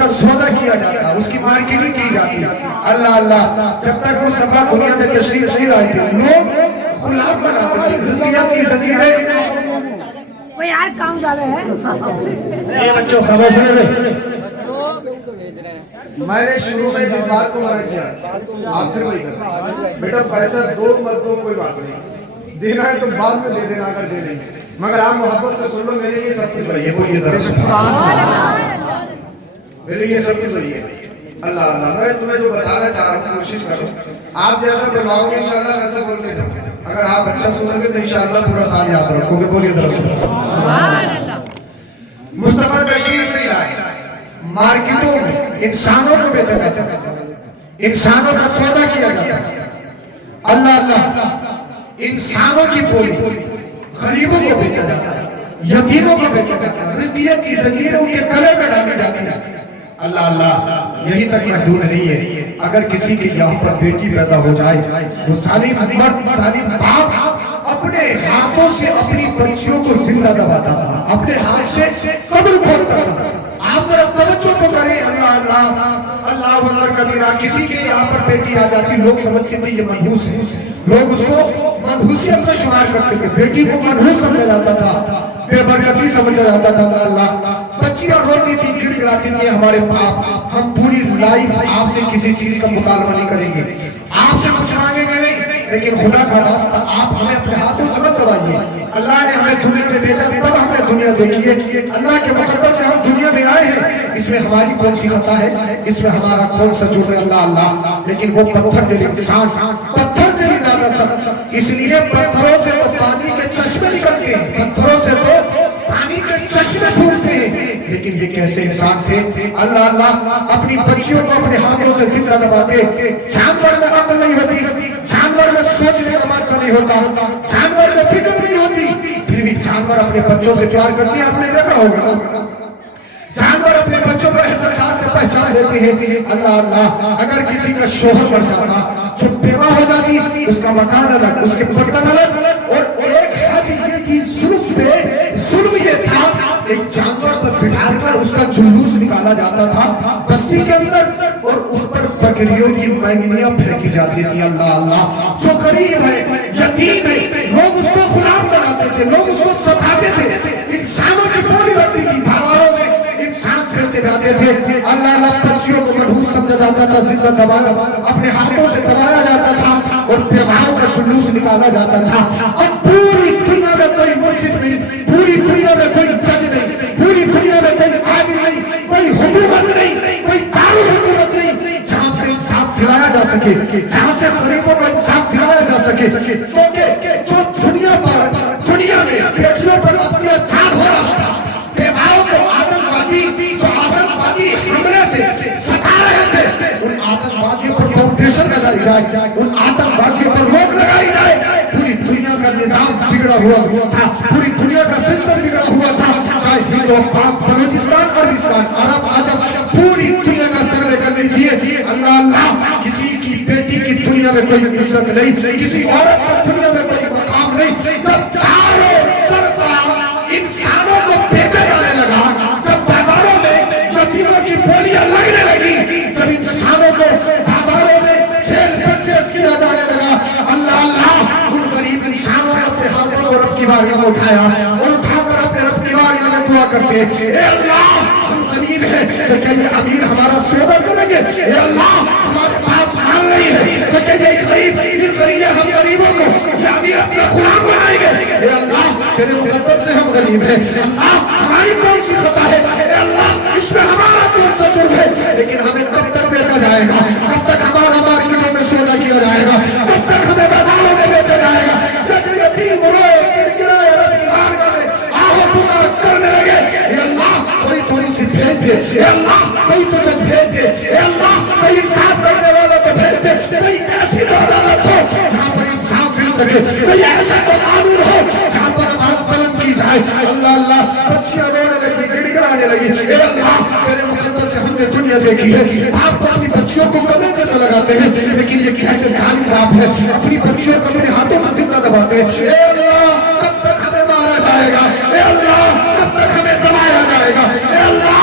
کا سودا کیا جاتا ہے، اس کی مارکیٹنگ کی جاتی ہے۔ اللہ اللہ، جب تک مصطفیٰ دنیا میں تشریف نہیں لائے تھے لوگ غلام بناتے تھے، رقیت کی زنجیریں۔ وہ یار کام جا رہے ہیں یہ بچوں خاموش رہے۔ میں نے شروع میں اس بات کو منع کیا، آپ پھر وہی کریں بیٹا پیسہ دو مت دو کوئی بات نہیں، دینا ہے تو بعد میں دے دینا اگر دے لیں گے، مگر آپ محبت سے سن لو میرے یہ سب کچھ وہی ہے، بولیے ذرا سبحان اللہ، میرے یہ سب کچھ وہی ہے۔ اللہ اللہ، میں تمہیں جو بتانا چاہ رہا ہوں کوشش کرو، آپ جیسا بلواؤ گے انشاءاللہ ویسا بول کے جاؤ، اگر آپ اچھا سنیں گے تو انشاءاللہ پورا سال یاد رکھو گے، بولیے ذرا سبحان اللہ۔ مصطفیٰ تشریف نہیں لائے، مارکیٹوں میں انسانوں کو بیچا جاتا ہے، انسانوں کا سودا کیا جاتا ہے۔ اللہ اللہ، انسانوں کی بولی غریبوں کو بیچا جاتا ہے، یتیموں کو بیچا جاتا ہے، رقیت کی زنجیریں ان کے گلے میں ڈالی جاتی ہیں۔ اللہ اللہ، یہی تک محدود نہیں ہے، اگر کسی کے یہاں پر بیٹی پیدا ہو جائے وہ ظالم مرد ظالم باپ اپنے ہاتھوں سے اپنی بچیوں کو زندہ دباتا تھا، اپنے ہاتھ سے قبر کھودتا تھا۔ آپ ذرا توجہ تو کریں، اللہ اللہ اللہ اکبر کبیرہ۔ کسی کے یہاں پر بیٹی آ جاتی لوگ سمجھتے تھے یہ منحوس ہے، لوگ اس کو منحوسیت میں شمار کرتے تھے، بیٹی کو منحوس سمجھا جاتا تھا، بے برکتی سمجھا جاتا تھا۔ اللہ اللہ، بچیاں روتی تھی گڑ گڑاتی تھی، ہمارے باپ ہم پوری لائف آپ سے کسی چیز کا مطالبہ نہیں کریں گے، آپ سے کچھ مانگیں گے نہیں، لیکن خدا کا واسطہ آپ ہمیں اپنے ہاتھوں سے مت دوائیے۔ اللہ نے ہمیں دنیا میں بھیجا تب ہم نے دنیا دیکھی ہے، اللہ کے مقدر سے ہم دنیا میں آئے ہیں، اس میں ہماری کون سی خطا ہے، اس میں ہمارا کون سا جرم ہے؟ اللہ اللہ، لیکن وہ پتھر دل انسان پتھر سے بھی زیادہ سخت، اس لیے پتھروں سے تو پانی کے چشمے نکلتے ہیں، پتھروں سے تو پانی کے چشمے پھوٹتے ہیں، لیکن یہ کیسے انسان تھے؟ اللہ اللہ، اپنی بچیوں کو اپنے ہاتھوں سے زندہ دباتے۔ جانور میں عقل نہیں ہوتی، جانور میں سوچنے کا مادہ نہیں ہوتا، جانور میں فکر نہیں ہوتی، پھر بھی جانور اپنے بچوں سے پیار کرتے ہیں۔ آپ نے دیکھا ہوگا نا، جانور اپنے بچوں کو احساسات سے پہچان دیتے ہیں۔ اللہ اللہ، اگر کسی کا شوہر مر جاتا، جو بیوہ ہو جاتی، اس کا مکان الگ، اس کے برتن الگ، اور ایک حد یہ تھی ظلم پہ، ظلم یہ تھا ایک جانور پر بٹھا کر اس کا جلوس نکالا جاتا تھا بستی کے اندر، اور اس پر بکریوں کی مینگنیاں پھینکی جاتی تھی۔ اللہ اللہ، جو غریب ہے یتیم ہے لوگ اس کو غلام بناتے تھے، لوگ اس کو ستاتے تھے، انسانوں کی بولی لگتی تھی، بازاروں میں انسان بیچے جاتے تھے۔ اللہ اللہ، بچیوں کو منحوس سمجھا جاتا تھا، زندہ دبایا اپنے ہاتھوں سے دبایا جاتا تھا، اور بیواؤں کا جلوس نکالا جاتا تھا۔ اب پوری دنیا میں کوئی منصف نہیں، پوری دنیا میں کوئی جج نہیں، پوری دنیا میں کوئی عادل نہیں، کوئی حکومت نہیں، کوئی دارالحکومت نہیں، جہاں سے انصاف دلایا جا سکے، جہاں سے غریبوں کو انصاف دلایا جا سکے۔ کیونکہ جو دنیا میں بیٹیوں پر اتیاچار ہو رہا تھا، بیواؤں کو آتنکوادی حملے سے ستا رہے تھے، ان آتنکوادیوں پر فاؤنڈیشن لگائی جائے، ان آتنکوادیوں پر روک لگائی جائے۔ پوری دنیا کا نظام بگڑا ہوا تھا، پوری دنیا کا سسٹم بگڑا ہوا تھا، چاہے ہند و پاک، بلوچستان، عربستان، عرب، عجم، پوری دنیا کا سروے کر لیجئے۔ اللہ اللہ، کسی کی بیٹی کی دنیا میں کوئی عزت نہیں، کسی عورت کا دنیا میں کوئی مقام نہیں۔ جب چاروں طرف انسانوں کو بیچا جانے لگا، جب بازاروں میں یتیموں کی بولیاں لگنے لگی، جب انسانوں کو بازاروں میں سیل پرچیز کیا جانے لگا، اللہ اللہ، ان غریب انسانوں نے اپنے ہاتھوں کو رب کی بارگاہ میں اٹھایا، اور اٹھا کر اپنے رب کی بارگاہ میں دعا کرتے، اے اللہ ہم غریب ہیں تو کیا یہ امیر ہمارا سودا کریں گے؟ اے اللہ ہمارے پاس مال نہیں ہے تو کیا یہ غریب ہم غریبوں کو یہ امیر اپنا غلام بنائیں گے؟ اے اللہ تیرے مقدر سے ہم غریب ہیں، اللہ ہماری کون سی خطا ہے؟ اے اللہ اس میں ہمارا کون سا جرم ہے؟ لیکن ہمیں کب تک بیچا جائے گا؟ کب تک ہمارا مارکیٹوں میں سودا کیا جائے گا؟ کب تک ہمیں بازاروں میں بیچا جائے گا؟ جج یتیم روئے گڑگڑائے رب کی بارگاہ میں آہو پکار کرنے لگے، اے اللہ کوئی تو نہیں سے بھیج دے، اے اللہ کوئی تو جج بھیج دے، اے اللہ کوئی انصاف کرنے والا تو بھیج دے، کوئی ایسی تو عدالت ہو جہاں پر انصاف مل سکے، کوئی ایسا تو قانون ہو جہاں پر آواز بلند کی جائے۔ اللہ اللہ، بچیاں رونے لگی، گڑگڑانے لگی، اے اللہ تیرے مقدر سے ہم نے دنیا دیکھی ہے، باپ تو اپنی بچیوں کو کمرے جیسا لگاتے ہیں، لیکن یہ کیسے ظالم باپ ہے، اپنی بچیوں کو اپنے ہاتھوں سے زندہ دباتے ہیں۔ اے اللہ کب تک ہمیں مارا جائے گا؟ اے اللہ کب تک ہمیں دبایا جائے گا؟ اے اللہ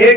1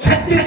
36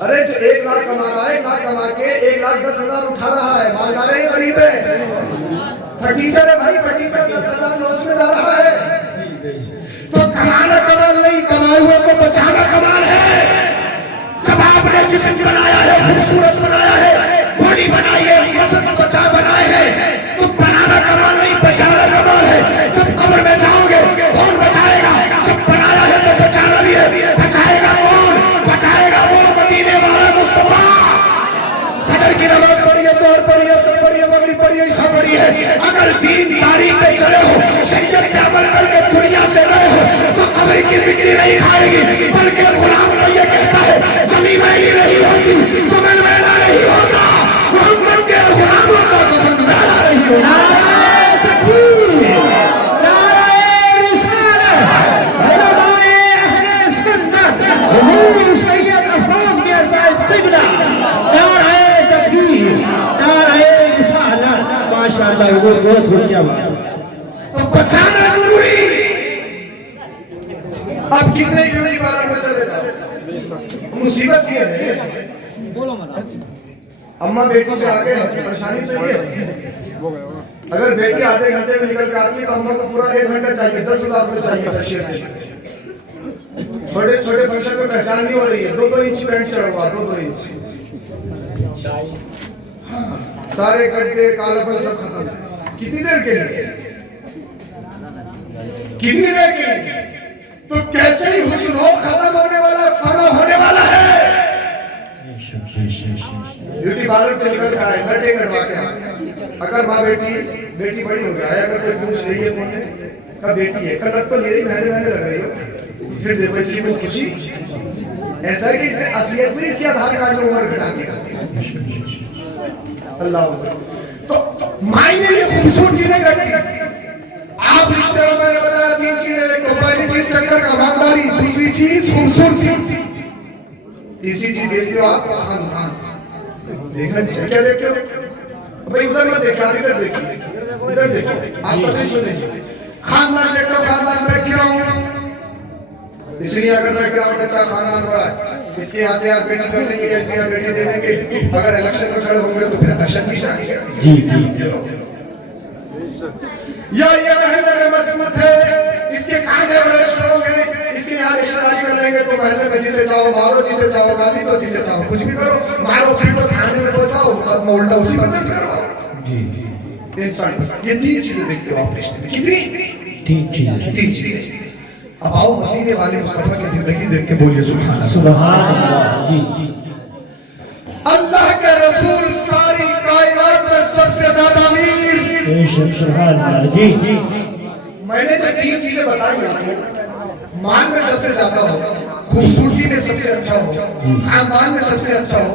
ارے جو 1 لاکھ کما رہا ہے، 1 لاکھ کما کے 1,10,000 اٹھا رہا ہے، مالدار ہے غریب ہے؟ فرٹیچر ہے بھائی، فرٹیچر 10,000 لوس میں جا رہا ہے۔ تو کمانا کمال نہیں، کمائے ہوئے کو بچانا کمال ہے۔ جب آپ نے جسم بنایا ہے، خوبصورت بنایا ہے، باڈی بنائی ہے، مسل بچا بنائے ہیں، تو بنانا کمال نہیں، بچانا کمال ہے۔ جب قبر میں جاؤ گے کون بچائے گا؟ جب بنایا ہے تو بچانا بھی ہے۔ بچائے گا کون؟ بچائے گا وہ مدینے والا مصطفیٰ۔ فجر کی نماز پڑھی ہے، ظہر پڑھی ہے، عصر پڑھی ہے، مغرب پڑھی ہے، عشاء پڑھی ہے، اگر دین تاریخ پہ چلے ہو، شریعت پہ عمل کر کے دنیا سے گئے ہو، تو قبر کی مٹی نہیں کھائے گی، بلکہ غلام تو یہ کہتا ہے زمین میلی نہیں ہوتی، زمین میلا نہیں ہوتا، محمد کے غلاموں کا کفن میلا نہیں ہوتا۔ نعرہ تکبیر، نعرہ رسالت، علماء اہل سنت، حضور سید افروز میں صاحب قبلہ، نعرہ تکبیر، نعرہ رسالت۔ ماشاءاللہ حضور بہت ہو، کیا بات ہے۔ تو بچانا ضروری۔ اب کتنے بیوٹی پارلر میں چلے جاؤ، مصیبت یہ ہے، اماں بیٹی سے آگے ہے، پریشانی تو یہ ہے، اگر بیٹی آدھے گھنٹے میں نکل کے آتی ہے تو اماں کو پورا 1 گھنٹہ چاہیے، 10,000 روپے چاہیے فیشیل کے لیے۔ چھوٹے چھوٹے فنکشن میں پہچان نہیں ہو رہی ہے، 2-2 انچ پینٹ چڑھا ہوا، 2-2 انچ، سارے کٹ کے کالا پن سب ختم ہے۔ کتنی دیر کے لیے؟ کتنی دیر کے لیے؟ تو کیسے ہی حسن ہو، ختم ہونے والا، فنا ہونے والا ہے۔ بیوٹی پارلر سے نکل کے آئے، گھنٹے کٹوا کے آئے، اگر ماں بیٹی بڑی ہو جائے، اگر کوئی پوچھ رہی ہے کون ہے، کہا بیٹی ہے، کل تو میری مہینے مہینے لگ رہی ہو، پھر دیکھو اس کی تو خوشی ایسا ہے کہ اس نے اصلیت میں اس کے آدھار کارڈ میں عمر گھٹا دیا۔ اللہ تو معنی یہ خوبصورتی نہیں رکھتی۔ آپ رشتے میں میں نے بتایا 3 چیزیں دیکھو، پہلی چیز ٹکر کا مالداری، دوسری چیز خوبصورتی، تیسری چیز دیکھتے ہو آپ خاندان۔ دیکھنا بھی چاہیے، کیا دیکھتے ہو بھائی؟ ادھر میں دیکھا، ادھر دیکھیے، ادھر دیکھیے، آپ تو نہیں سن لیجیے۔ خاندان دیکھتے ہو، خاندان میں کیا ہوں، اس لیے اگر میں کہہ رہا ہوں کہ اچھا خاندان بڑا ہے، اس کے یہاں سے آپ بیٹی کر لیں گے، ایسے یہاں بیٹی دے دیں گے، اگر الیکشن میں کھڑے ہوں گے تو پھر الیکشن جیت جائیں گے۔ یا یہ محلے میں مضبوط ہے، اس کے کاندھے بڑے اسٹرانگ ہیں، اس کے یہاں رشتہ داری کر لیں گے تو محلے میں جسے چاہو مارو، جسے چاہو گالی دو، جسے چاہو کچھ بھی کرو، مارو پیٹو، تھانے میں پہنچاؤ، مقدمہ الٹا اسی پر درج کرواؤ۔ انسان یہ 3 چیزیں دیکھتے ہو آپ رشتے میں، کتنی؟ 3 چیزیں۔ اب آؤ مدینے والے مصطفیٰ کی زندگی دیکھ کے بولیے سبحان اللہ۔ سبحان اللہ۔ جی اللہ کے رسول ساری کائنات میں سب سے زیادہ امیر۔ سبحان اللہ۔ جی میں نے جو 3 چیزیں بتائی آپ کو، مال میں سب سے زیادہ ہو، خوبصورتی میں سب سے اچھا ہو، خاندان میں سب سے اچھا ہو،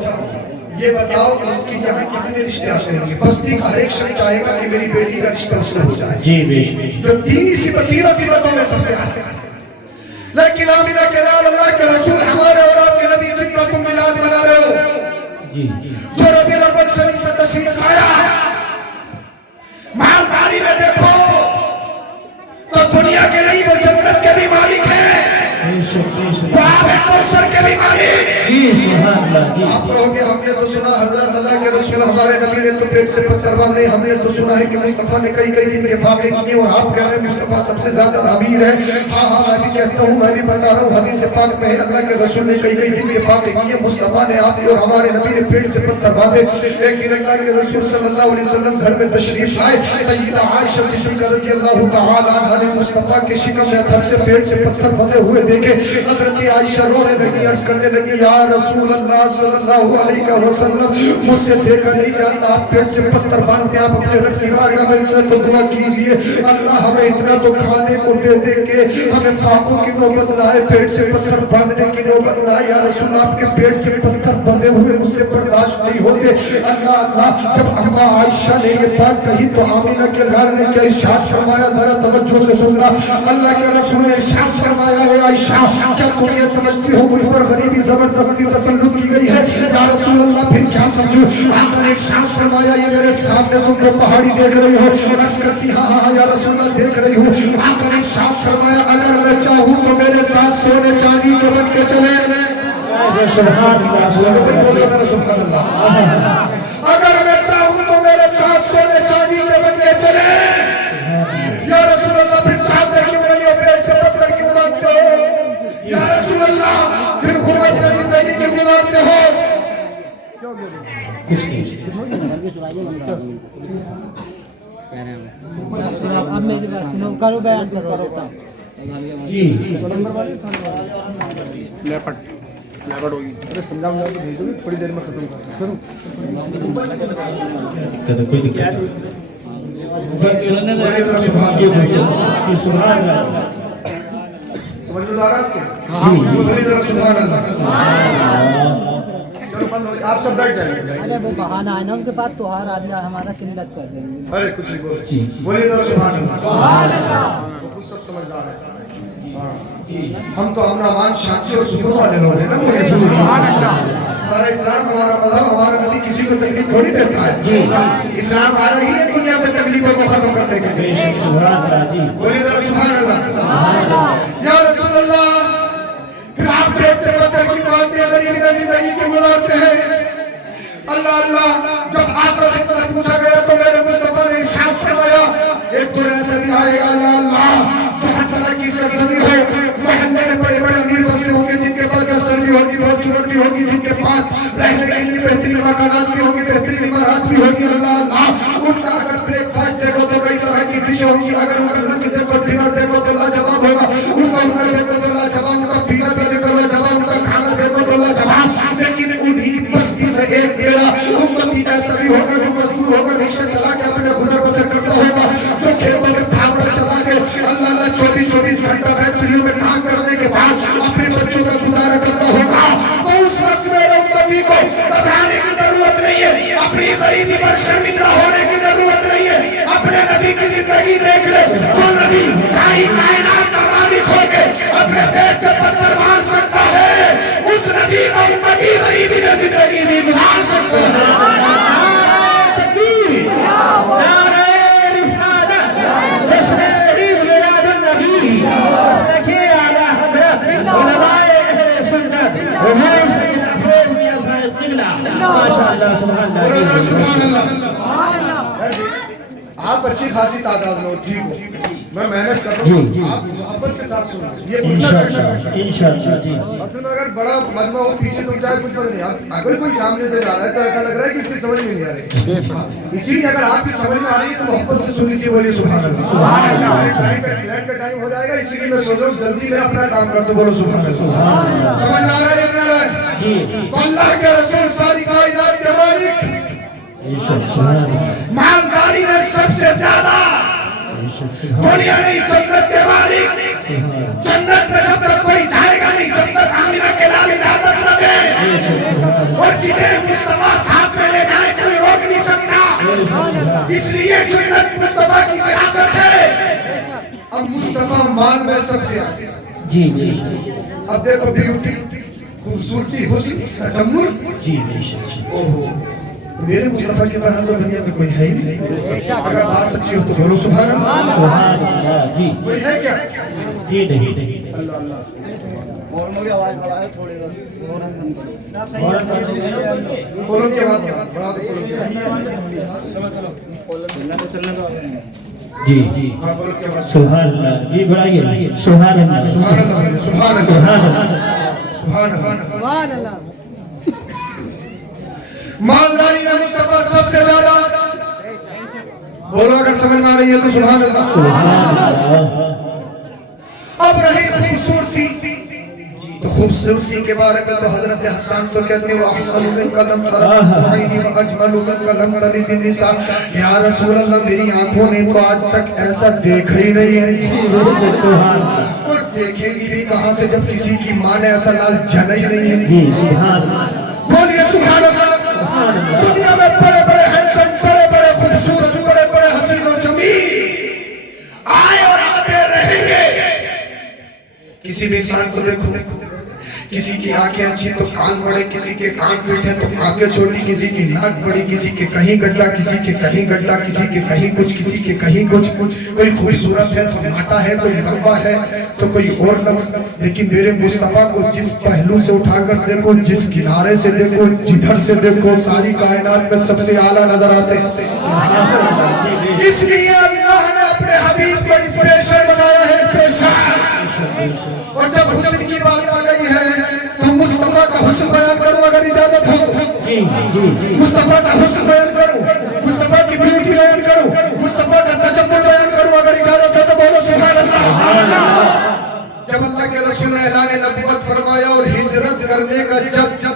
یہ بتاؤ اس کی یہاں کتنے رشتے آتے ہیں؟ بستی کا ہر ایک شخص چاہے گا کہ میری بیٹی کا رشتہ اس سے ہو جائے۔ جی بے شک۔ جو تینوں صفتوں میں سب سے آتے ہیں۔ لیکن آمینہ کے لال اللہ کے رسول ہمارے اور آپ کے نبی جن کا تم میلاد منا رہے ہو، جی جو ربیع الاول شریف میں تشریف لایا، مالداری میں دیکھو تو دنیا کے نہیں، وہ جنت کے بھی مالک ہیں، وہ آب کوثر کے بھی مالک۔ جی سبحان اللہ۔ جی آپ کہو گے ہم نے تو سنا حضرت اللہ کے رسول ہمارے نبی نے تو پیٹ سے پتھر باندھے، ہم نے تو سنا ہے کہ مصطفیٰ نے کئی دن کے فاقے کیے، اور آپ کہہ رہے ہیں مصطفیٰ سب سے زیادہ امیر ہے۔ ہاں میں بھی کہتا ہوں، میں بھی بتا رہا ہوں، حدیث پاک میں ہے اللہ کے رسول نے کئی دن کے فاقے کیے، مصطفیٰ نے آپ کے اور ہمارے نبی نے پیٹ سے پتھر باندھے۔ ایک دن اللہ کے رسول صلی اللہ علیہ وسلم گھر میں تشریف لائے، سیدہ عائشہ صدیقہ رضی اللہ تعالی عنہا نے مصطفیٰ کے شکم میں اتھر سے پیٹ سے پتھر بندھے ہوئے دیکھے۔ حضرت عائشہ رونے لگی، عرض کرنے لگی، یا رسول اللہ صلی اللہ علیہ وسلم، مجھ سے دیکھا نہیں جاتا، آپ پیٹ سے پتھر باندھتے، آپ اپنے رب کی بارگاہ میں اتنا تو دعا کیجئے، اللہ ہمیں اتنا تو کھانے کو دے دے کہ ہمیں فاقوں کی نوبت نہ آئے، پیٹ سے پتھر باندھنے کی نوبت نہ آئے۔ یا رسول اللہ، آپ کے پیٹ سے پتھر بندھے ہوئے مجھ سے برداشت نہیں ہوتے۔ اللہ جب اماں عائشہ نے یہ بات کہی تو آمینہ کے لال نے کیا ارشاد فرمایا؟ ذرا توجہ سے سننا، اللہ کے رسول نے ارشاد فرمایا، ہے عائشہ کیا تم یہ سمجھتی ہو مجھ پر غریبی زبردستی تسلط کی گئی ہے؟ یا رسول اللہ پھر کیا سمجھوں؟ آقا نے ارشاد فرمایا، یہ میرے سامنے تم تو پہاڑی دیکھ رہی ہو۔ عرض کرتی ہاں یا رسول اللہ دیکھ رہی ہوں۔ آقا نے ارشاد فرمایا، اگر میں چاہوں تو میرے ساتھ سونے چاندی کے بن کے چلے۔ سبحان اللہ تو کوئی بولتا تھا نا سبحان اللہ. اگر میں چاہوں تو میرے ساتھ سونے چاندی کے بن کے چلے یا رسول اللہ. پھر چاہتے کیوں نہیں ہو, پیٹ سے پتھر کیوں مانگتے ہو یا رسول اللہ. پھر غربت میں زندگی کیوں گزارتے ہو. کچھ نہیں. اب میری بات سنو, کرو بیان کرو. جی ارے سمجھا تو بھیج دو گے, تھوڑی دیر میں ختم کرو. کوئی دقت بولے ذرا سبحان جی اللہ. جی سبحان اللہ. سمجھ میں آ رہا ہے آپ کو؟ جی بولے ذرا سبحان اللہ. چلو بند ہو, آپ سب بیٹھ جائیے. ارے وہ بہانہ ہے نا ان کے پاس, تہوار آ گیا, ہمارا قلت کر دیں گے. ارے کچھ نہیں بول. جی بولیے ذرا سبحان اللہ. وہ خود سب سمجھدار ہے. ہاں ہم تو اپنا مان شانتی اور سکون والے لوگ ہیں نا. بولیے سبحان اللہ. ہمارا اسلام, ہمارا مذہب, ہمارا نبی کسی کو تکلیف تھوڑی دیتا ہے. اسلام آیا ہی ہے دنیا سے تکلیفوں کو ختم کرنے کے لیے. سبحان اللہ. جی بولیے ذرا سبحان اللہ. یا رسول اللہ, پھر آپ پیٹ سے پتھر کیوں مانگتے ہیں, غریبی میں زندگی کیوں گزارتے ہیں. اللہ اللہ. جب آقا سے پوچھا گیا تو میرے مصطفیٰ نے ارشاد فرمایا, ایک دور ایسا بھی آئے گا اللہ اللہ جو ہر طرح کی سرزمی ہو. محلے میں بڑے بڑے امیر بستے ہوں گے جن کے پاس ڈسٹر بھی ہوگی, فارچونر بھی ہوگی, جن کے پاس رہنے کے لیے بہترین مکانات بھی ہوں گے, بہترین عمارات بھی ہوگی. اللہ اللہ. ان کا اگر بریک فاسٹ دیکھو تو کئی طرح کی ڈش ہوگی, اگر ان کا لنچ دیکھو, ڈنر دیکھو تو لاجواب ہوگا. ان کا اٹھنا دیکھو تو لاجواب, ان کا پینا دیکھو لاجواب, ان کا کھانا دیکھو تو لاجواب. لیکن انہی بستی میں ایک میرا امتی ایسا بھی ہوگا جو مزدور ہوگا, رکشہ چلا کے اپنے گزر بسر کرتا ہوگا, جو کھیتوں میں پھاوڑا چلا کے اللہ اللہ 24 گھنٹہ فیکٹریوں میں کام کرنے کے بعد اپنے بچوں کا گزارا کرتا ہوگا. تو اس وقت میرے امتی کو گھبرانے کی ضرورت نہیں ہے, اپنی غریبی پر شرمندہ ہونے کی ضرورت نہیں ہے. اپنے نبی کی زندگی دیکھ لے, جو نبی ساری کائنات کا مالک ہو کے اپنے پیٹ سے پتھر مار سکتا ہے, اس نبی کا امتی غریبی میں زندگی بھی گزار سکتا ہے. سبحان اللہ. آپ اچھی خاصی تعداد میں ہو, ٹھیک ہو, میں محنت کر رہا ہوں, آپ محبت کے ساتھ سنو. یہ انشاءاللہ. جی اصل میں اگر بڑا مجمع ہو پیچھے تو جائے کچھ پتہ نہیں. اگر کوئی سامنے سے جا رہا ہے تو ایسا لگ رہا ہے کہ اس کی سمجھ میں نہیں آ رہی. اسی لیے اگر آپ کی سمجھ میں آ رہی ہے تو محبت سے سن لیجیے. بولیے سبحان اللہ. ٹائم ہو جائے گا, اسی لیے میں سوچ رہا ہوں جلدی میں اپنا کام کر دوں. بولو سبحان اللہ. سمجھ میں آ رہا ہے یا نہیں آ رہا ہے؟ تو اللہ کے رسول ساری کائنات کے مالک, مالداری میں سب سے زیادہ, دنیا نہیں جنت کے مالک. جنت میں جب تک کوئی جائے گا نہیں جب تک آمینہ کے لال اجازت نہ دے, اور جسے مصطفیٰ ساتھ میں لے جائے کوئی روک نہیں سکتا. اس لیے جنت مصطفیٰ کی وراثت ہے. اب مصطفیٰ مال میں سب سے آگے. جی جی اب دیکھو بیوٹی, خوبصورتی, حسن, تجمل. جی اوہو, میرے مصطفیٰ کے بعد تو دنیا میں کوئی ہے ہی نہیں. اگر بات سچی ہو تو بولو سبحان اللہ. سبحان اللہ. جی کوئی ہے کیا؟ جی نہیں. اللہ اللہ. کولم کے بعد بڑھا دو, کولم کے بعد. جی جی ہاں کولم کے بعد. سبحان اللہ. جی بڑھائیے. سبحان اللہ. سبحان اللہ. سبحان اللہ. سبحان اللہ. سبحان اللہ. سبحان اللہ. مالداری میں مصطفیٰ سب سے زیادہ. بولو اگر سمجھ میں آ رہی ہے تو سبحان اللہ. سبحان اللہ. اب رہی خوبصورتی, تو خوبصورتی کے بارے میں تو حضرت حسان تو کہتے ہیں وَأَحْسَنُ مِنْكَ لَمْ تَرَدْ عَيْنِي وَأَجْمَلُ مِنْكَ لَمْ تَلِدِ النِّسَاءُ. یا رسول اللہ, میری آنکھوں نے تو آج تک ایسا دیکھا ہی نہیں ہے, اور دیکھیں گی بھی کہاں سے جب کسی کی ماں نے ایسا لال جنا ہی نہیں ہے. جی سبحان اللہ. بولیے سبحان اللہ. دنیا میں بڑے بڑے ہینڈسم, بڑے بڑے خوبصورت, بڑے بڑے حسین و جمیل آئے اور آتے رہیں گے. کسی بھی انسان کو دیکھو, کسی کی آنکھیں اچھی تو کان بڑے، کسی کے کان فٹ ہے تو آنکھیں چھوٹی، کسی کی ناک بڑی، کسی کے کہیں گڈھا، کسی کے کہیں گڈھا، کسی کے کہیں کچھ، کسی کے کہیں کچھ، کوئی خوبصورت ہے تو ناٹا ہے، کوئی لمبا ہے تو کوئی اور نقص، لیکن میرے مصطفیٰ کو جس پہلو سے اٹھا کر دیکھو، جس کنارے سے دیکھو، جدھر سے دیکھو، ساری کائنات میں سب سے اعلیٰ نظر آتے ہیں۔ اس لیے اللہ نے اپنے حبیب کو اسپیشل بنایا ہے، اسپیشل۔ اور جب حسن کی بات آ گئی ہے تو مصطفیٰ کا حسن بیان کروں اگر اجازت ہو تو، مصطفیٰ کا حسن بیان کروں، مصطفیٰ کی بیوٹی بیان کروں، مصطفیٰ کا تجمل بیان کروں اگر اجازت ہو تو بولو سبحان اللہ۔ جب اللہ کے رسول نے اعلان نبوت فرمایا اور ہجرت کرنے کا جب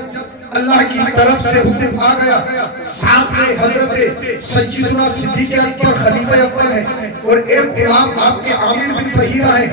اللہ کی طرف سے حکم آ گیا، ساتھ میں حضرت سیدنا صدیق اکبر خلیفہ اول ہے اور ایک غلام آپ کے عامر بن فہیرہ ہیں،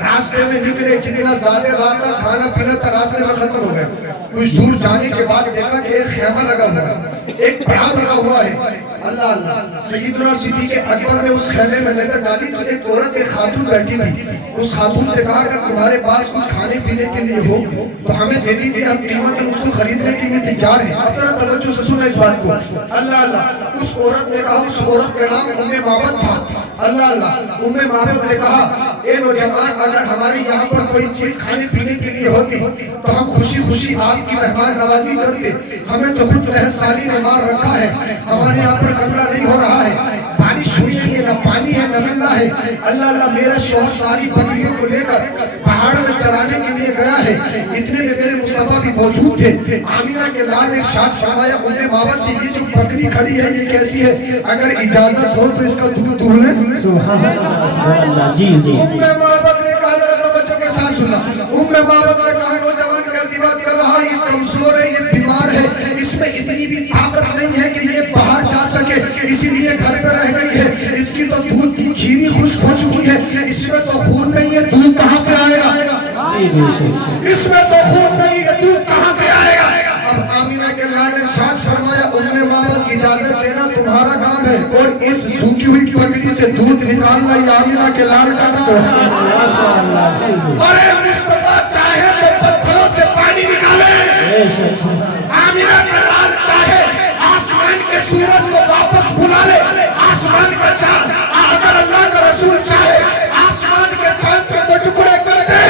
راستے میں نکلے، جتنا زیادہ رات کا کھانا پینا تھا راستے میں ختم ہو گیا۔ کچھ دور جانے کے بعد دیکھا کہ ایک خیمہ لگا ہوا ہے، ایک پڑاؤ لگا ہوا ہے۔ اللہ اللہ، سیدنا صدیق اکبر نے اس خیمے میں نظر ڈالی تو ایک عورت، ایک خاتون بیٹھی تھی۔ اس خاتون سے کہا اگر تمہارے پاس کچھ کھانے پینے کے لیے ہو تو ہمیں دے دیجئے، ہم قیمت اس کو خریدنے کے لیے تیار ہیں۔ اب ذرا توجہ سے سنیں اس بات کو۔ اللہ اللہ، اس عورت نے کہا، اس عورت کا نام ام معبد تھا۔ اللہ اللہ، ام معبد نے کہا اے نوجوان، اگر ہمارے یہاں پر کوئی چیز کھانے پینے کے لیے ہوتی تو ہم خوشی خوشی آپ کی مہمان نوازی کرتے، ہمیں تو خود قحط سالی نے مار رکھا ہے، ہمارے یہاں پر غلہ نہیں ہو رہا ہے، بارش ہوئی نہیں ہے، نہ پانی ہے نہ غلہ ہے۔ اللہ اللہ، میرا شوہر ساری بکریوں کو لے کر پہاڑ میں چرانے کے لیے گیا ہے، اتنے میں میرے مصطفیٰ بھی موجود تھے۔ آمینہ کے لال نے ارشاد فرمایا ام معبد سے یہ جو بکری کھڑی ہے یہ کیسی ہے؟ اگر اجازت ہو تو اس کا دودھ دور لیں۔ سبحان اللہ، جی جی۔ ام معبد نے کہا، ذرا توجہ کے ساتھ سننا، ام معبد نے کہا نوجوان کیسی بات کر رہا ہے، یہ کمزور ہے، یہ بیمار ہے، اس میں اتنی بھی طاقت نہیں ہے کہ یہ باہر جا سکے، اسی لیے گھر پہ رہ گئی ہے، اس کی تو دودھ کی کھیری خشک ہو چکی ہے، اس میں تو خون نہیں ہے، دودھ کہاں سے آئے گا؟ اس میں تو خون نہیں ہے، دودھ کہاں سے آئے گا؟ اب آمینہ کے لال نے ارشاد فرمایا ام معبد اجازت دینا تمہارا کام ہے، اور اس سوکھی ہوئی بکری سے دودھ نکالنا یہ آمینہ کے لال کا کام ہے۔ اور اے مصطفیٰ چاہے تو پتھروں سے پانی نکالے، آمینہ کے لال چاہے آسمان کے سورج کو واپس بلا لے، آسمان کا چاند، اگر اللہ کا رسول چاہے آسمان کے چاند کے دو ٹکڑے کر دے۔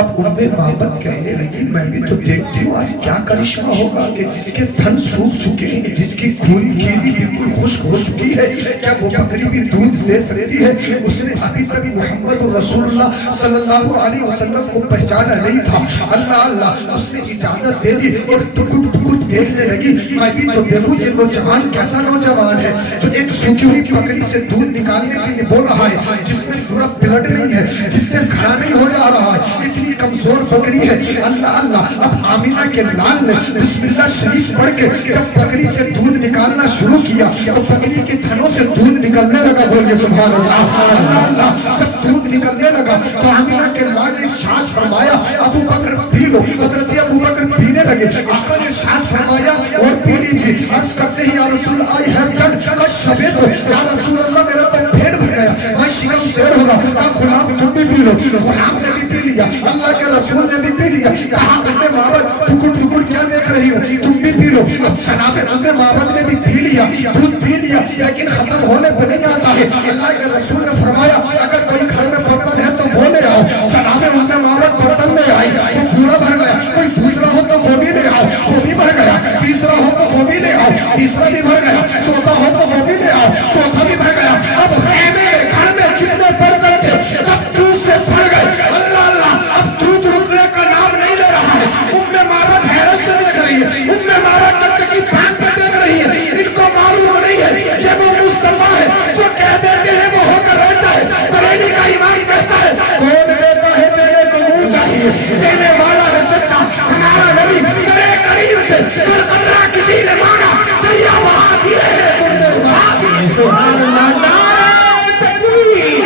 اب ام معبد کہنے لگی میں بھی تو دیکھتی ہوں آج کیا کرشمہ ہوگا کہ جس کے تھن سوکھ چکے ہیں، جس کی کھوری کھیلی بالکل خشک ہو چکی ہے، کیا وہ بکری بھی دودھ دے سکتی ہے؟ اس نے ابھی تک محمد رسول اللہ صلی اللہ علیہ وسلم کو پہچانا نہیں تھا۔ اللہ اللہ، اس نے اجازت دے دی اور ٹکر ٹکر دیکھنے لگی، میں بھی تو دیکھوں یہ نوجوان کیسا نوجوان ہے جو ایک سوکھی ہوئی بکری سے دودھ نکالنے کے لیے بول رہا ہے، جس میں پورا بلڈ نہیں ہے، جس سے کھڑا نہیں ہو جا رہا ہے، اتنی کمزور بکری ہے۔ اللہ اللہ، اب آمینہ کے لال نے بسم اللہ شریف پڑھ کے جب بکری سے دودھ نکالنا شروع کیا تو بکری کے تھنوں سے دودھ نکلنے لگا، بولیے سبحان اللہ۔ اللہ اللہ، جب دودھ نکلنے لگا تو آمینہ کے لال نے ارشاد فرمایا ابو بکر پی لو، حضرت ابو بکر پینے لگے، آقا نے ارشاد فرمایا اور پی لیجیے، عرض کرتے ہیں یا رسول اللہ I have done قد شبیت، یا رسول اللہ میرا تو پیٹ بھر گیا، میں شکم سیر ہوگا، کہا غلام تم بھی پی لو، غلام نے بھی پی لیا، اللہ کے رسول نے بھی پی لیا، کہا ام معبد ٹکر ٹکر کیا دیکھ رہی ہو، تم بھی پی لو۔ اب جناب ام معبد نے بھی پی لیا، دودھ پی لیا، لیکن ختم ہونے پہ نہیں آتا ہے۔ اللہ کے رسول نے فرمایا اگر کوئی گھر میں برتن ہے تو وہ لے آؤ، جناب ام معبد برتن لے آئی، وہ پورا بھر گیا، کوئی دوسرا ہو تو وہ بھی لے آؤ، وہ بھی بھر گیا، تیسرا ہو تو وہ بھی لے آؤ، تیسرا بھی بھر گیا، چوتھا ہو تو وہ بھی لے آؤ، چوتھا بھی بھر گیا۔ اب خیمے میں گھر میں جتنے برتن تھے سب دودھ سے بھر گئے۔ اللہ اللہ، اب دودھ رکنے کا نام نہیں لے رہا ہے۔ ام معبد حیرت سے دیکھ رہی ہے، ام معبد ٹکٹکی پھینک کے دیکھ رہی ہے، ان کو معلوم نہیں ہے یہ وہ مصطفیٰ ہے جو کہہ دیتے ہیں وہ ہو کر رہتا ہے۔ بریلی کا امام کہتا ہے کون دیتا ہے دینے کو منہ چاہیے، دینے والا ہے سچا ہمارا نبی، میرے کریم سے کل قطرہ کسی نے مانگا دریا بہا دیے ہیں، مردے بہا دیے۔ سبحان اللہ، نعرہ تکبیر،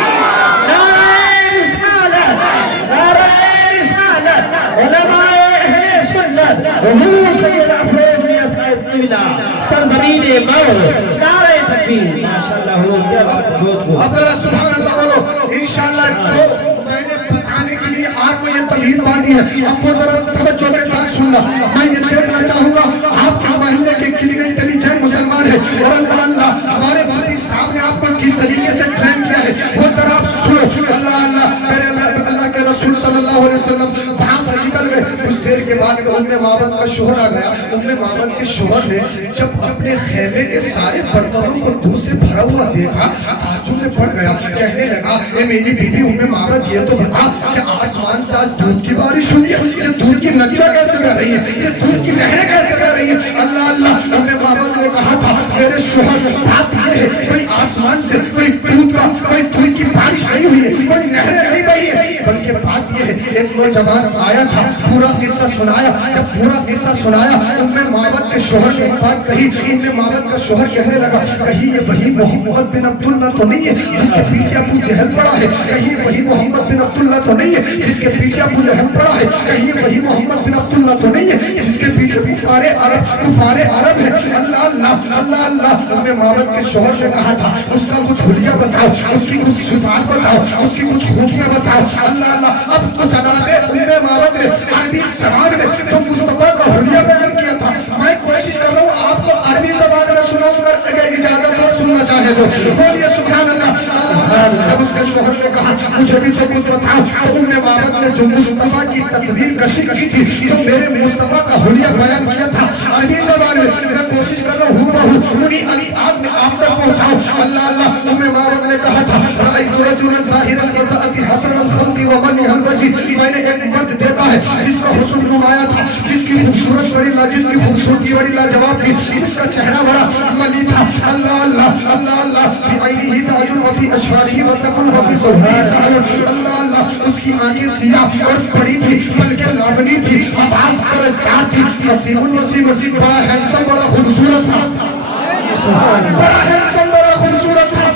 نعرہ رسالت، نعرہ رسالت، علماء اہل سنت، حضور سید افروز میں اسعد قبلہ، سرزمین مور، نعرہ تکبیر، ماشاءاللہ ہو کیا بات ہے، بہت خوب۔ اب ذرا سبحان اللہ بولو، انشاءاللہ جو میں نے بتانے کے لیے آپ کو یہ تمہید بات آتی ہے. اب وہ ذرا توجہ کے ساتھ سننا. میں یہ دیکھنا چاہوں گا آپ کے محلے کے کتنے انٹیلیجنٹ مسلمان ہیں, اور اللہ اللہ ہمارے مفتی صاحب نے آپ کو کس طریقے سے ٹرین کیا ہے وہ ذرا آپ سنو. اللہ اللہ میرے اللہ کے رسول صلی اللہ علیہ وسلم وہاں سے نکل گئے. کچھ دیر کے بعد معبد کا شوہر آ گیا. معبد کے شوہر نے جب اپنے خیمے کے سارے برتنوں کو دودھ سے بھرا ہوا دیکھا تعجب میں پڑ گیا. کہنے لگا اے میری بیوی معبد یہ تو بتا کہ آسمان سے آج دودھ کی بارش ہوئی ہے, یہ دودھ کی ندیاں کیسے بہ رہی ہیں, یہ دودھ کی نہریں کیسے بہ رہی ہیں. اللہ اللہ معبد نے کہا تھا میرے شوہر بات یہ ہے کوئی آسمان سے کوئی دودھ کی بارش نہیں ہوئی ہے, کوئی نہریں نہیں بہی ہیں, بلکہ بات یہ ہے ایک نوجوان آیا تھا پورا قصہ سنایا. جب پورا قصہ سنایا معبد کے شوہر نے ایک بات کہی. معبد کا شوہر کہنے لگا کہیں یہ وہی محمد بن عبداللہ تو نہیں ہے جس کے پیچھے ابو جہل پڑا ہے, کہیں وہی محمد بن عبداللہ تو نہیں ہے جس کے پیچھے ابو لہب پڑا ہے, کہیں وہی محمد بن عبداللہ تو نہیں ہے جس کے پیچھے کفار عرب ہے. اللہ اللہ اللہ اللہ معبد کے شوہر نے کہا تھا اس کا کچھ حلیہ بتاؤ, اس کی کچھ صفات بتاؤ, اس کی کچھ خوبیاں بتاؤ. اللہ اللہ اب تو جناب معبد نے عربی زبان میں جو مصطفیٰ کا حلیہ بیان کیا تھا میں کوشش کر رہا ہوں آپ کو عربی زبان میں سناؤں اگر اجازت اور سننا چاہے تو بولیے سبحان اللہ. جب اس کے شوہر نے کہا مجھے بھی تو کچھ بتاؤ تو معبد نے جو مصطفیٰ کی تصویر کشی کی تھی, جو میرے مصطفیٰ کا حلیہ بیان کیا تھا عربی زبان میں کوشش کر رہا ہوں انہیں الفاظ میں آپ تک پہنچاؤں. اللہ اللہ معبد نے کہا تھا رأیت رجلا ظاہرا القذاء حسن الخلق ومليح الوجه, میں نے ایک مرد دیکھا ہے جس کا حسن نمایاں تھا, جس کی خوبصورتی بڑی لاجواب تھی, جس کا چہرہ بڑا ملی تھا. اللہ اللہ اللہ اللہ فی عینہ تاج وفی اشفارہ وطفل وفی صوتہ سہل. اللہ اللہ اس کی آنکھیں سیاہ اور بڑی تھی بلکہ لابنی تھی, آواز کرجدار تھی, نسیم بڑا ہینڈسم بڑا خوبصورت تھا, بڑا ہینڈسم بڑا خوبصورت تھا.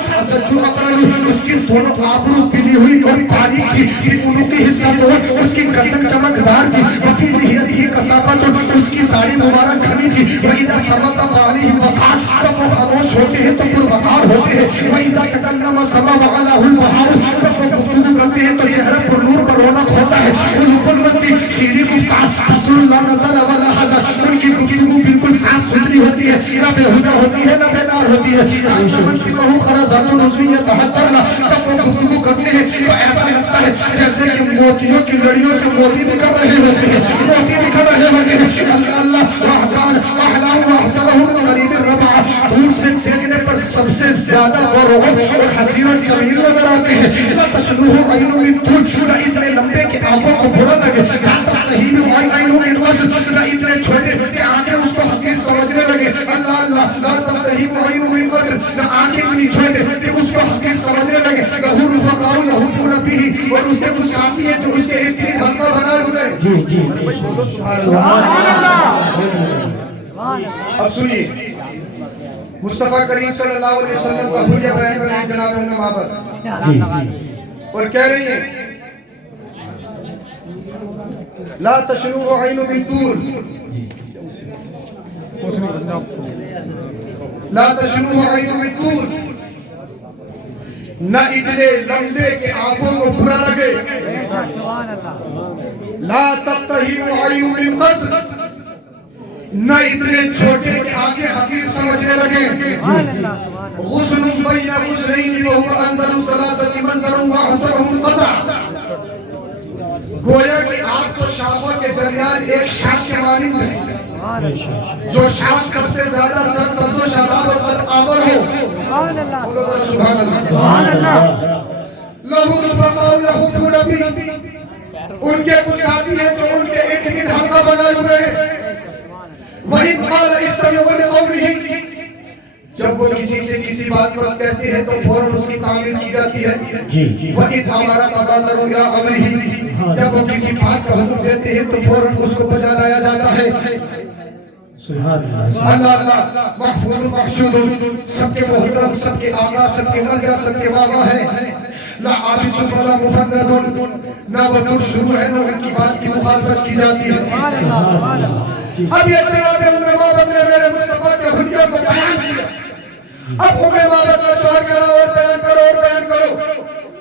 جو اقرن اس کی دونوں آبرو پیلی ہوئی اور باریک تھی, پھر انہوں کی حصہ تو اس کی گردن چمکدار تھی, وفی لحیتہ کثافت اس کی داڑھی مبارک گھنی تھی. وَإِذَا سَمَتَ فَعَلَيْهِ الْوَقَارُ جب وہ خاموش ہوتے ہیں تو پروقار ہوتے ہیں. وَإِذَا تَكَلَّمَ سَمَا وَعَلَاهُ الْبَحَارُ جب وہ گفتگو کرتے ہیں تو چہرہ پر نور پر رونق ہوتا ہے. قُلُوبُ الْمَنْتِ شیریں گفتار رسول اللہ نظر ولا حضر, ان کی گفتگو بالکل صاف ستھری ہوتی ہے, نہ بےہودہ ہوتی ہے نہ بیکار ہوتی ہے. منطقہ خرازات نظمیہ تحترنا جب وہ گفتگو کرتے ہیں تو ایسا لگتا ہے جیسے کہ موتیوں کی لڑیوں سے موتی نکل رہے ہوتے ہیں, موتی نکل رہے ہوتے ہیں. اللہ اللہ وحسان احلام وحسنہ من قریب الربع دور سے دیکھنے پر سب سے زیادہ غروب اور حسین و جمیل نظر آتے ہیں. لا تشنوہ عین من طول نہ اتنے لمبے کہ آنکھوں کو برا لگے, لا تتہیب عین من قصر نہ اتنے چھوٹے کہ آنکھیں اس کو حقیر سمجھنے لگے. اللہ اللہ لا تتہیب عین من قصر نہ آنکھیں اتنی چھوٹے کہ اس کو حقیر سمجھنے لگے. لہو رفقاء یحفون به اور اس کے کچھ ساتھی ہیں جو اس کے ارد گرد حلقہ بنائے ہوئے ہیں. ارے بھائی بولو سبحان اللہ. اب سنیے مصطفیٰ کریم صلی اللہ علیہ وسلم کا حلیہ بیان کر رہی ہیں جناب معبد اور کہہ رہی ہیں لا تشنو عین من طول, لا تشنو عین من طول نہ اتنے لمبے کہ آنکھوں کو برا لگے, لا تتہیب عین من قصر نہ اتنے چھوٹے کہ آنکھیں حقیر سمجھنے لگے. غصن بین غصنین وہو انظر ثلاثت منظر وحسنہم قطع گویا کہ آپ تو شاخوں کے درمیان ایک شاخ کے مانند ہے, جو شاخ سب سے زیادہ سرسبز و شاداب اور قد آور ہو. سبحان اللہ. لہو رفقاء یحفون به ان کے کچھ ساتھی ہیں جو ان کے ارد گرد حلقہ بنائے ہوئے ہیں. وَإِذْ قَالَ اسْتَمِعُوا لِقَوْلِهِ جب وہ کسی سے کسی بات پر کہتے ہیں تو فوراً اس کی تعمیل کی جاتی ہے. وَإِذْ أَمَرَ تَبَادَرُوا إِلَىٰ أَمْرِهِ جب وہ کسی بات کا حکم دیتے ہیں تو فوراً اس کو بجا لایا جاتا ہے. اللہ اللہ محفوظ محشود سب کے محترم, سب کے آقا, سب کے ملجا, سب کے بابا ہے. لا عابس ولا مفرد نہ وہ دور شروع ہے نہ ان کی بات کی مخالفت کی جاتی ہے. اب یہ جناب معبد نے میرے مصطفیٰ کے حلیہ کو بیان کیا. اب معبد کا شعر کرو اور بیان کرو اور بیان کرو.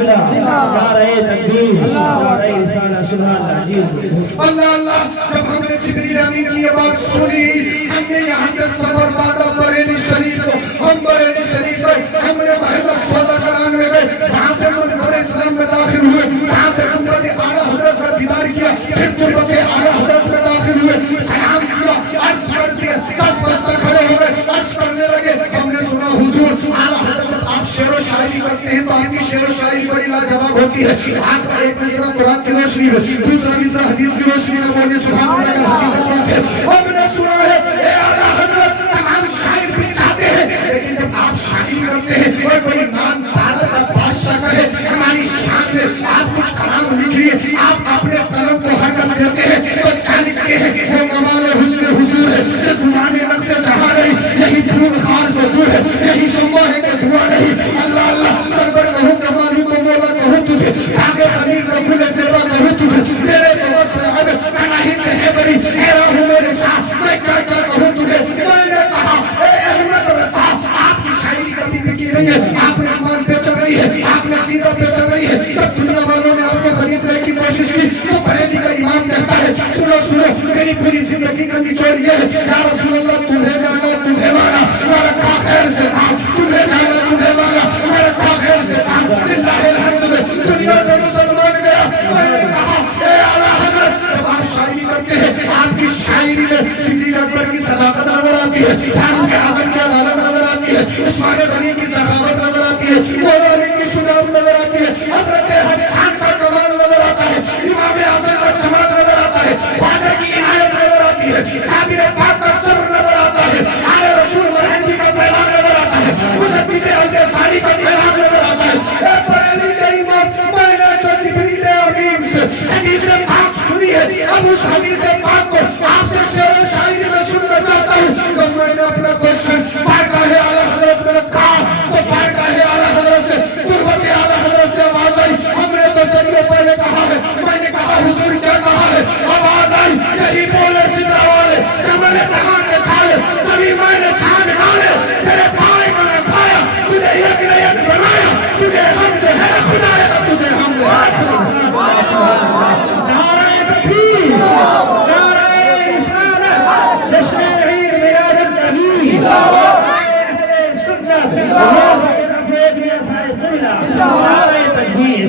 قبلہ نعرہ تکبیر نعرہ رسالہ سبحان اللہ جی اللہ اللہ جب ہم نے جبریل امین کی بات سنی ہم نے یہاں سے سفر باندھا بریلی شریف کو ہم بریلی شریف پر ہم نے محلہ سودا کران میں گئے وہاں سے منظر اسلام میں داخل ہوئے وہاں سے گنبد اعلیٰ حضرت کا دیدار کیا پھر تربت اعلیٰ حضرت میں داخل ہوئے سلام کیا عرض کر دیا 10 بجے کھڑے ہو گئے عرض کرنے لگے ہم نے سنا حضور اعلیٰ حضرت آپ شعر و شاعری کرتے ہیں تو آپ کی شعر و شاعری بڑی لاجواب ہوتی ہے آپ کا ایک مصرع قرآن کی روشنی میں دوسرا مصرع حدیث کی روشنی میں بولیے سبحان اللہ کا حقیقت بات ہے ہم نے سنا ہے اے اعلیٰ حضرت تمام شاعر بھی چاہتے ہیں لیکن جب آپ شاعری کرتے ہیں اور کوئی نام پارا کا بادشاہ کہے ہماری شان میں آپ کچھ کلام لکھیے آپ اپنے قلم کو حرکت دیتے ہیں تو کیا لکھتے ہیں وہ کمال حسن حضور ہے یہ گمانے نقص جہاں نہیں یہی پھول خار سے دور ہے یہی شمع ہے کہ دھواں نہیں اللہ اللہ سرور کہوں کہ مالک و مولا کہوں تجھے آگے خلیل کا پھول زیبا کہوں تجھے تیرے تو وصف عدد الہی سے ہے بڑی حیرہ ہوں میرے ساتھ میں کیا کیا کہوں تجھے میں نے کہا اے احمد رضا آپ کی شاعری کبھی بکی نہیں ہے آپ نے ایمان پہ چل رہی ہے آپ نے عقیدہ پہ چل رہی ہے جب دنیا والوں نے آپ کو خریدنے کی کوشش کی تو بریلی کا امام کہتا ہے سنو سنو میری پوری زندگی کا نچوڑ یہ ہے یا رسول اللہ تمہیں جانا تمہیں مانا میں رکھا خیر سے کام تمہیں جانا تمہیں مانا میں رکھا خیر سے کام للہ الحمد میں دنیا سے مسلمان گیا میں نے کہا اے اعلیٰ حضرت جب آپ شاعری کرتے ہیں آپ کی شاعری میں صدیق اکبر کی صداقت نظر آتی ہے فاروق اعظم کی عدالت نظر آتی ہے عثمان غنی کی سخاوت نظر آتی ہے مولا علی کی شجاعت نظر آتی ہے حضرت حسان کا کمال نظر آتا ہے امام اعظم کا جمال نظر آتا ہے خواجہ کی عنایت نظر آتی ہے صابر پاک کا صبر نظر آتا ہے آل رسول مرحبی کا پیغام نظر آتا ہے مجدد الفسانی کا پیغام نظر آتا ہے اے بریلی کا امام میں نے جو جبریل امین سے حدیث پاک سنی ہے اب اس حدیث پاک کو آپ سے شعر و شاعری میں سننا چاہتا ہوں جب میں نے اپنا کوشچن بارگاہ اعلیٰ حضرت میں رکھا تو بارگاہ اعلیٰ حضرت سے تربت اعلیٰ حضرت سے آواز آئی ہم نے تو ذریعے پہلے کہا ہے میں نے کہا حضور کیا کہا ہے آواز آئی یہی بولے سدرا والے جمل جہاں کے کھالے سبھی میں نے چھان ڈالے تیرے پائے کو نے پایا تجھے یک نے یک بنایا تجھے حمد ہے خدایا تجھے حمد ہے نعرہ تکبیر نعرہ رسالہ جشن عید میلاد النبی اہل سنت روزہ الافریج میں صاحب قبلہ نعرہ تکبیر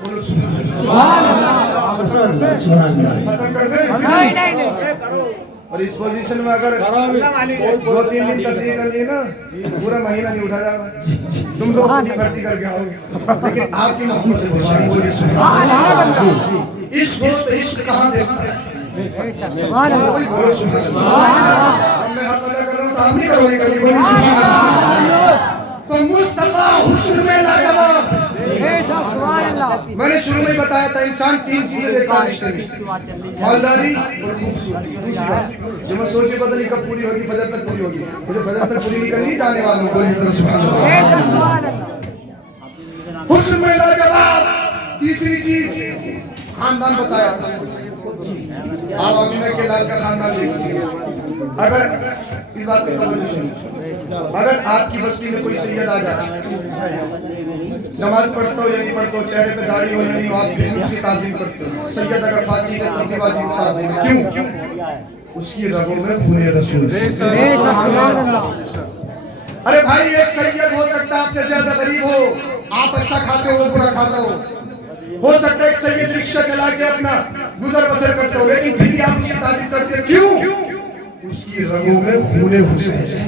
بولو سبحان اللہ سبحان اللہ ختم کر دیں اور اس پوزیشن میں اگر 2-3 دن تقریر کر لیے نا پورا مہینہ نہیں اٹھا جائے گا تم لوگ اپنی بھرتی کر کے آؤ گے لیکن آپ کی محبت ہے بخاری بولی سبحان اللہ عشق ہو تو عشق کہاں دیکھتا ہے بولو سبحان اللہ اب میں ہاتھ ادا کر رہا ہوں تو آپ نہیں کرو گے کبھی بولی سبحان اللہ تو مصطفیٰ حسن میں لاجواب میں نے شروع میں بتایا تھا انسان 3 چیزیں دیکھتا ہے رشتے میں مالداری اور خوبصورتی دوسری بات جو میں سوچے پتہ نہیں کب پوری ہوگی فجر تک پوری ہوگی مجھے فجر تک پوری نہیں کرنی جانے والوں کو یہ سبحان اللہ حسن میں لاجواب تیسری چیز خاندان بتایا تھا آپ امینہ کے لال کا خاندان دیکھتے ہیں اگر اس بات کی توجہ سنیں اگر آپ کی بستی میں کوئی سید آ جائے نماز پڑھتا ہو یا نہیں پڑھتا ہو چہرے پہ داڑھی ہو یا نہیں ہو آپ پھر اس کی تعظیم کرتے ہو سید اگر فاسق ہے تب بھی واجب تعظیم ہے کیوں اس کی رگوں میں خون رسول ہے ارے بھائی ایک سید ہو سکتا ہے آپ سے زیادہ غریب ہو آپ اچھا کھاتے ہو وہ برا کھاتا ہو سکتا ہے ایک سید رکشہ چلا کے اپنا گزر بسر کرتے ہو لیکن پھر بھی آپ اس کی تعظیم کرتے ہو کیوں اس کی رگوں میں خون حسین ہے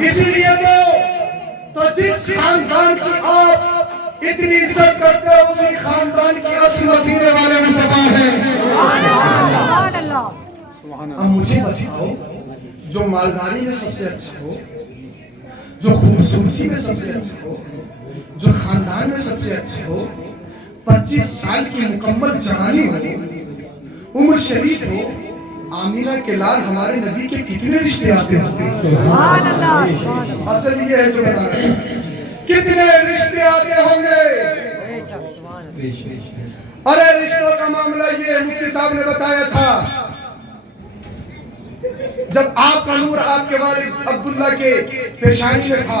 اسی لیے تو جس خاندان کی آپ اتنی عزت کرتے ہو اسی خاندان کی اصل مدینے والے مصطفیٰ ہیں اب مجھے بتاؤ جو مالداری میں سب سے اچھا ہو جو خوبصورتی میں سب سے اچھا ہو جو خاندان میں سب سے اچھا ہو 25 سال کی مکمل جوانی ہو عمر شریف ہو آمینہ کے لال ہمارے نبی کے کتنے رشتے آتے ہوتے ہیں اصل یہ ہے جو بتا رہے ہیں کتنے رشتے آتے ہوں گے ارے رشتوں کا معاملہ یہ مفتی صاحب نے بتایا تھا جب آپ کا نور آپ کے والد عبداللہ کے پیشانی میں تھا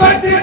25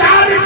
40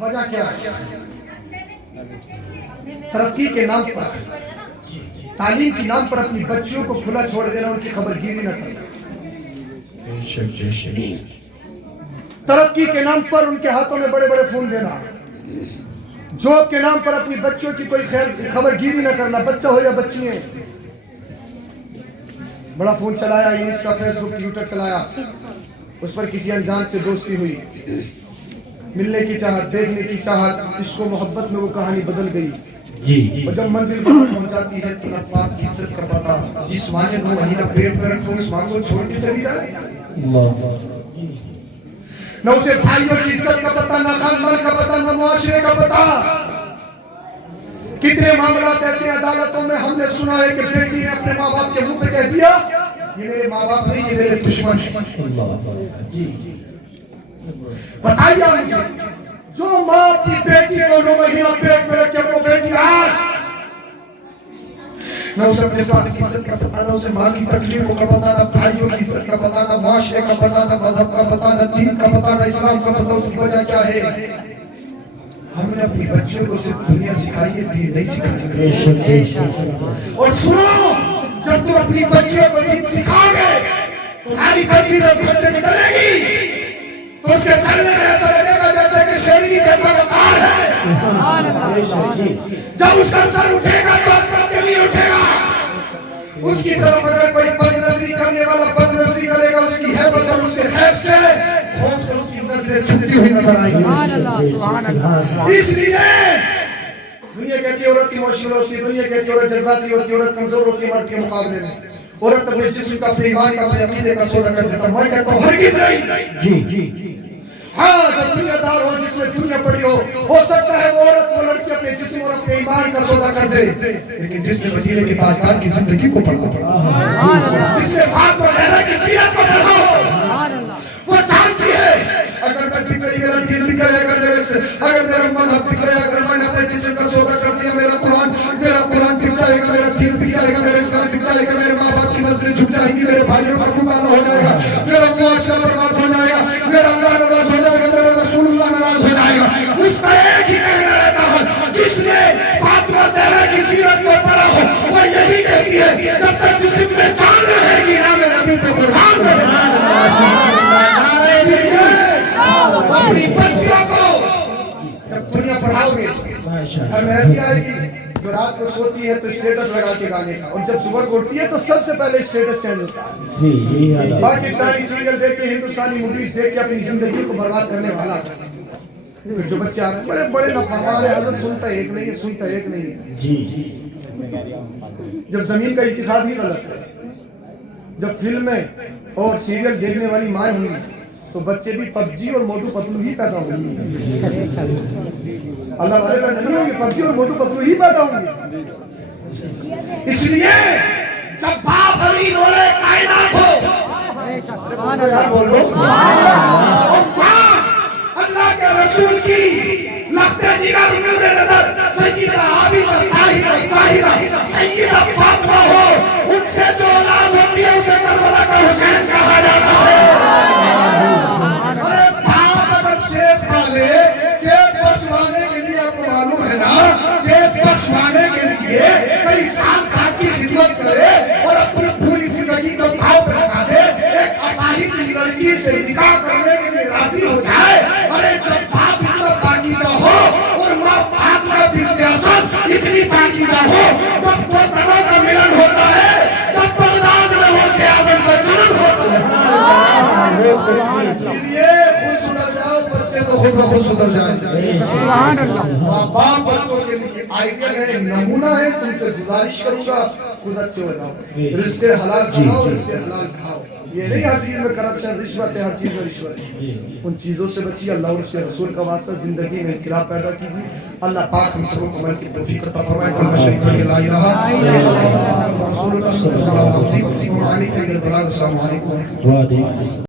وجہ کیا ہے؟ ترقی کے نام پر، تعلیم کے نام پر اپنی بچیوں کو کھلا چھوڑ دینا، ان کی خبر گیری نہ کرنا، ترقی کے نام پر ان کے ہاتھوں میں بڑے بڑے فون دینا، جاب کے نام پر اپنی بچیوں کی کوئی خبر گیری نہ کرنا، بچہ ہو یا بچی ہیں۔ بڑا فون چلایا، انسٹا فیس بک ٹویٹر چلایا، اس پر کسی انجان سے دوستی ہوئی، ملنے کی چاہت، دیکھنے کی چاہت، عشق و محبت میں وہ کہانی بدل گئی، اور جب منزل پر پہنچاتی ہے تو نہ پاک کی عزت کا پتہ، جس ماں نے 9 مہینہ پیٹ میں رکھو اس ماں کو چھوڑ کے چلی جائے، نہ اسے بھائیوں کی عزت کا پتہ، نہ خاندان کا پتہ، نہ معاشرے کا پتہ۔ کتنے معاملات ایسے عدالتوں میں ہم نے سنا ہے کہ بیٹی نے اپنے ماں باپ کے منہ پہ کہہ دیا یہ میرے ماں باپ نہیں، یہ میرے دشمن ہیں۔ بتائیے مجھے، جو ماں اپنی بیٹی کو 9 مہینہ پیٹ میں رکھے، وہ بیٹی آج نہ اسے اپنے باپ کی عزت کا پتہ، نہ اسے ماں کی تکلیفوں کا پتہ، نہ بھائیوں کی عزت کا پتہ، نہ معاشرے کا پتہ، نہ مذہب کا پتہ، نہ دین کا پتہ، نہ اسلام کا پتہ۔ اس کی وجہ کیا ہے؟ ہم نے اپنی بچیوں کو صرف دنیا سکھائی ہے، دین نہیں سکھائی۔ اور سنو، جب تم اپنی بچیوں کو دین سکھاؤ گے، تمہاری بچی جب گھر سے نکلے گی تو اس کے چلنے میں ایسا لگے گا جیسے کہ شیرنی جیسا وقار ہے۔ جب اس کا سر اٹھے گا تو عصمت کے لیے اٹھے گا۔ اس کی طرف اگر کوئی بد نظری کرنے والا بد نظری کرے گا، اس کی ہیبت اور اس کے خیب سے خوف سے اس کی نظریں چھپتی ہوئی نظر آئیں گی۔ اس لیے دنیا کہتی ہے عورت ایموشنل ہوتی ہے، دنیا کہتی ہے عورت جذباتی ہوتی ہے، عورت کمزور ہوتی ہے مرد کے مقابلے میں، عورت اپنے جسم کا، اپنے ایمان کا، اپنے عقیدے کا سودا کر دیتا۔ میں کہتا ہوں ہرگز نہیں۔ ہاں، جب دنیا دار ہو، جس میں دنیا پڑی ہو سکتا ہے وہ عورت وہ لڑکی اپنے جسم اور اپنے ایمان کا سودا کر دے، لیکن جس نے مدینے کے تاجدار کی زندگی کو پڑھا، جس نے فاطمہ زہرا کی سیرت کو پڑھا، وہ جانتی ہے اگر میں بک گئی، میرا دین بک گیا، اگر میرا مذہب بک گیا، اگر میں نے اپنے جسم کا سودا کر دیا، میرا قرآن بک جائے گا، میرا دین بک جائے گا، میرا اسلام بک جائے گا، میرے ماں باپ کی نظریں جھک جائیں گی، میرے بھائیوں کا گمانہ ہو جائے گا، میرا معاشرہ برباد ہو جائے گا، میرا اللہ ناراض ہو جائے گا، میرا رسول اللہ ناراض ہو جائے گا۔ اس کا ایک ہی کہنا رہتا ہے، جس نے فاطمہ زہرا کی سیرت کو پڑھا ہو وہ یہی کہتی ہے جب تک جسم میں جان رہے گی نام نبی پہ قربان رہے گا۔ اپنی بچیوں کو جب دنیا پڑھاؤ گے، گھر میں ایسی آئے گی جو رات کو سوتی ہے تو اسٹیٹس لگا کے گانے کا، اور جب صبح اٹھتی ہے تو سب سے پہلے اسٹیٹس چینج ہوتا ہے۔ پاکستانی سیریل دیکھ کے، ہندوستانی موویز دیکھ کے اپنی زندگی کو برباد کرنے والا جو بچے آ رہے ہیں بڑے بڑے نافرمان ہیں، حضرت سنتا ایک نہیں ہے، سنتا ایک نہیں ہے۔ جب زمین کا انتخاب ہی غلط ہے، جب فلمیں اور سیریل دیکھنے والی مائیں ہوں گی تو بچے بھی پب جی اور موٹو پتلو ہی پیدا ہوں گے۔ اللہ والے پیدا نہیں ہوں گے، پب جی اور موٹو پتلو ہی پیدا ہوں گے۔ اس لیے جب باپ علی بولے کائنات ہو، یار بول دو، اور ماں اللہ کے رسول کی لخت نگار نور نظر سیدہ عابدہ طاہرہ ظاہرہ سیدہ فاطمہ ہو، ان سے جو اولاد ہوتی ہے اسے کربلا کا حسین کہا جاتا ہے۔ ارے باپ اگر سیب پالے، سیب پسوانے کے لیے آپ کو معلوم ہے نا، سیب پسوانے کے لیے کئی سال باپ کی خدمت کرے اور اپنی پوری زندگی کو داؤ پہ لگا دے، ایک اپاہج لڑکی سے نکاح کرنے کے لیے راضی ہو جائے۔ ارے جب باپ اتنا پاکیزہ ہو اور ماں فاطمہ بنت اسد اتنی پاکیزہ ہو، جب دو تنوں کا ملن ہوتا ہے، جب بغداد میں غوث اعظم کا جنم ہوتا ہے، اس لیے خود سدھر جاؤ، بچے تو خود بخود سدھر جائیں۔ باپ بچوں کے لیے آئیڈیل ہے، نمونہ ہے، تم سے گزارش کروں گا خود اچھے ہو جاؤ، رزق حلال کماؤ، رزق حلال کھاؤ۔ یہ نہیں ہر چیز میں کرپشن، رشوت ہے، ہر چیز میں رشوت ہے، ان چیزوں سے بچیے۔ اللہ اور اس کے رسول کا واسطہ زندگی میں انقلاب پیدا کیجیے۔ اللہ پاک ہم سب کو عمل کی توفیق عطا فرمائے۔ کلمہ شریف پڑھیے، لا الہ الا اللہ محمد رسول اللہ صلی اللہ علیہ وسلم۔ السلام علیکم۔